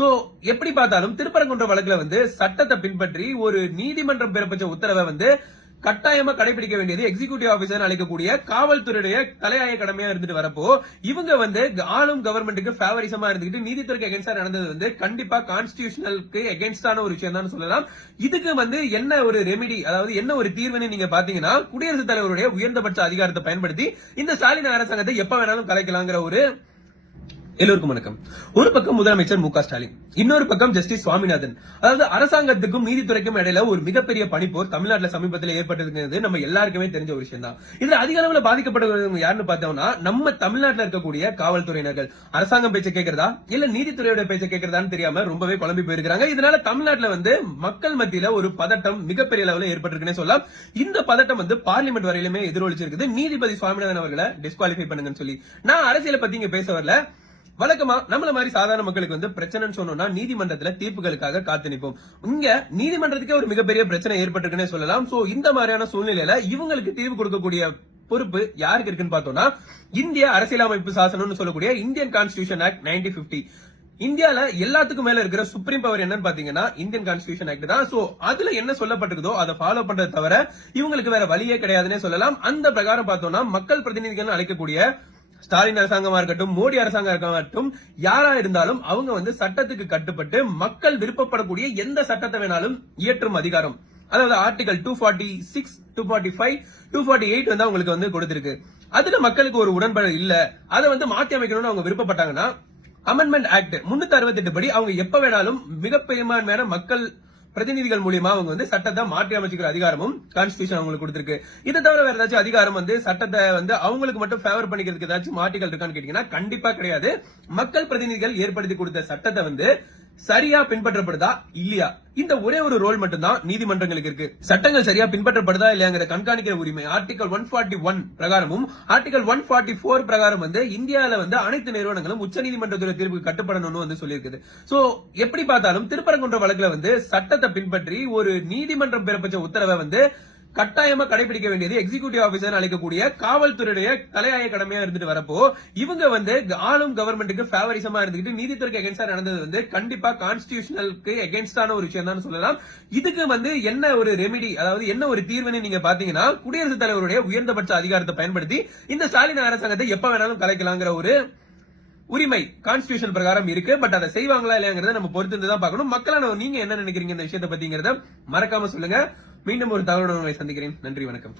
So எப்படி பார்த்தாலும் திருப்பரங்குன்ற வழக்குல சட்டத்தை பின்பற்றி ஒரு நீதிமன்றம் பிறப்பிச்ச உத்தரவை கட்டாயமா கடைபிடிக்க வேண்டியது எக்ஸிகியூட்டிவ் ஆபீசர் அழைக்கக்கூடிய காவல்துறையுடைய தலையாய கடமையா இருந்துட்டு வரப்போ இவங்க ஆளும் கவர்மெண்ட்டுக்கு ஃபேவரிசமா இருந்துட்டு நீதித்துறைக்கு எகென்ஸ்டா நடந்தது கண்டிப்பா கான்ஸ்டிடியூஷனலுக்கு எகென்ஸ்டான ஒரு விஷயம் தான் சொல்லலாம். இதுக்கு என்ன ஒரு ரெமிடி, அதாவது என்ன ஒரு தீர்வுன்னு நீங்க பாத்தீங்கன்னா, குடியரசுத் தலைவருடைய உயர்ந்தபட்ச அதிகாரத்தை பயன்படுத்தி இந்த ஸ்டாலின் அரசாங்கத்தை எப்ப வேணாலும் கலைக்கலாங்கிற ஒரு எல்லோருக்கும் வணக்கம். ஒரு பக்கம் முதலமைச்சர் மு.க. ஸ்டாலின், இன்னொரு பக்கம் ஜஸ்டிஸ் சுவாமிநாதன். அதாவது அரசாங்கத்துக்கும் நீதித்துறைக்கும் இடையில ஒரு மிகப்பெரிய பனிப்போர் தமிழ்நாட்டில் சமீபத்தில் ஏற்பட்டிருக்கிறது நம்ம எல்லாருக்குமே தெரிஞ்ச ஒரு விஷயம் தான். இதுல அதிக அளவுல பாதிக்கப்படுறவங்க யாருன்னு பார்த்தோம்னா நம்ம தமிழ்நாட்டில் இருக்கக்கூடிய காவல்துறையினர்கள். அரசாங்கம் பேச்ச கேட்கறதா இல்ல நீதித்துறையோட பேச்ச கேட்கறதான்னு தெரியாம ரொம்பவே குழம்பி போயிருக்காங்க. இதனால தமிழ்நாட்டில் மக்கள் மத்தியில ஒரு பதட்டம் மிகப்பெரிய அளவுல ஏற்பட்டிருக்குன்னு சொல்லலாம். இந்த பதட்டம் பார்லிமெண்ட் வரையிலுமே எதிரொலிச்சிருக்குது. நீதிபதி சுவாமிநாதன் அவர்களை டிஸ்குவாலிஃபை பண்ணுங்கன்னு சொல்லி. நான் அரசியலை பத்தி இங்க பேச வரல. வழக்கமா நம்மள மாதிரி சாதாரண மக்களுக்கு பிரச்சனைன்னு சொன்னோம்னா நீதிமன்றத்துல தீர்ப்புகளுக்காக காத்து நிற்போம். இங்க நீதிமன்றத்துக்கே ஒரு மிகப்பெரிய பிரச்சனை ஏற்பட்டிருக்குன்னே சொல்லலாம். சோ இந்த மாதிரியான சூழ்நிலையில இவங்களுக்கு தீர்வு கொடுக்கக்கூடிய பொறுப்பு யாருக்கு இருக்குன்னு பார்த்தோம்னா, இந்திய அரசியலமைப்பு சாசனம்னு சொல்லக்கூடிய இந்தியன் கான்ஸ்டிடியூஷன் ஆக்ட் 1950. இந்தியால எல்லாத்துக்கும் மேல இருக்கிற சுப்ரீம் பவர் என்னன்னு பாத்தீங்கன்னா இந்தியன் கான்ஸ்டிடியூஷன் ஆக்ட் தான். சோ அதுல என்ன சொல்லப்பட்டிருக்கோ அதை ஃபாலோ பண்றது தவிர இவங்களுக்கு வேற வழியே கிடையாதுன்னே சொல்லலாம். அந்த பிரகாரம் பார்த்தோம்னா மக்கள் பிரதிநிதிகள் அழைக்கக்கூடிய ஸ்டாலின் அரசாங்கமா இருக்கட்டும், மோடி அரசாங்கம் இருக்கட்டும், யாரா இருந்தாலும் அவங்க சட்டத்துக்கு கட்டுப்பட்டு மக்கள் விருப்பப்படக்கூடிய எந்த சட்டத்தை வேணாலும் இயற்றும் அதிகாரம், அதாவது ஆர்டிகல் 246, 245, 248 அவங்களுக்கு கொடுத்திருக்கு. அதுல மக்களுக்கு ஒரு உடன்பாடு இல்ல, அதை மாற்றி அமைக்கணும்னு அவங்க விருப்பப்பட்டாங்கன்னா அமெண்ட்மெண்ட் ஆக்ட் 368 படி அவங்க எப்ப வேணாலும் மிகப்பெரும்பான்மையான மக்கள் பிரதிநிதிகள் மூலியமா அவங்க சட்டத்தை மாற்றி அமைச்சுக்கிற அதிகாரமும் கான்ஸ்டிடியூஷன் அவங்களுக்கு கொடுத்திருக்கு. இதை தவிர வேற ஏதாச்சும் அதிகாரம் சட்டத்தை அவங்களுக்கு மட்டும் ஃபேவர் பண்ணிக்கிறதுக்கு ஏதாச்சும் ஆர்டிகல் இருக்கான்னு கேட்டீங்கன்னா கண்டிப்பா கிடையாது. மக்கள் பிரதிநிதிகள் ஏற்படுத்தி கொடுத்த சட்டத்தை சரியா பின்பற்றப்படுதா இல்லையா, இந்த ஒரே ஒரு ரோல் மட்டும் தான் நீதிமன்றங்களுக்கு இருக்கு. சட்டங்கள் சரியா பின்பற்றப்படுதா இல்லையாங்கிற கண்காணிக்கிற உரிமை ஆர்டிகல் 141 பிரகாரமும் ஆர்டிகல் 144 பிரகாரம் இந்தியாவில அனைத்து நிறுவனங்களும் உச்சநீதிமன்றத்துடைய தீர்ப்புக்கு கட்டுப்படணும்னு சொல்லியிருக்குது. சோ எப்படி பார்த்தாலும் திருப்பரங்குன்ற வழக்குல சட்டத்தை பின்பற்றி ஒரு நீதிமன்றம் பிறப்பிச்ச உத்தரவை கட்டாயமா கடைபிடிக்க வேண்டியது எக்ஸிகியூட்டிவ் ஆபீசர் அழைக்கக்கூடிய காவல்துறையுடைய தலையாய கடமையா இருந்துட்டு வரப்போ இவங்க ஆளும் கவர்மெண்ட்டுக்கு ஃபேவரிசமா இருந்துட்டு நீதித்துறைக்கு எகென்ஸ்டா நடந்தது கண்டிப்பா கான்ஸ்டிடியூஷனலுக்கு எகென்ஸ்டான ஒரு விஷயம் தான் சொல்லலாம். இதுக்கு என்ன ஒரு ரெமிடி, அதாவது என்ன ஒரு தீர்வுன்னு நீங்க பாத்தீங்கன்னா, குடியரசுத் தலைவருடைய உயர்ந்தபட்ச அதிகாரத்தை பயன்படுத்தி இந்த ஸ்டாலின் அரசாங்கத்தை எப்ப வேணாலும் கலைக்கலாங்கிற ஒரு உரிமை கான்ஸ்டிடியூஷன் பிரகாரம் இருக்கு. பட் அதை செய்வாங்களா இல்லையாங்கிறத நம்ம பொறுத்து தான் பார்க்கணும். மக்களான நீங்க என்ன நினைக்கிறீங்க இந்த விஷயத்தை பத்திங்கிறத மறக்காம சொல்லுங்க. மீண்டும் ஒரு தகவலுடன் உங்களை சந்திக்கிறேன். நன்றி, வணக்கம்.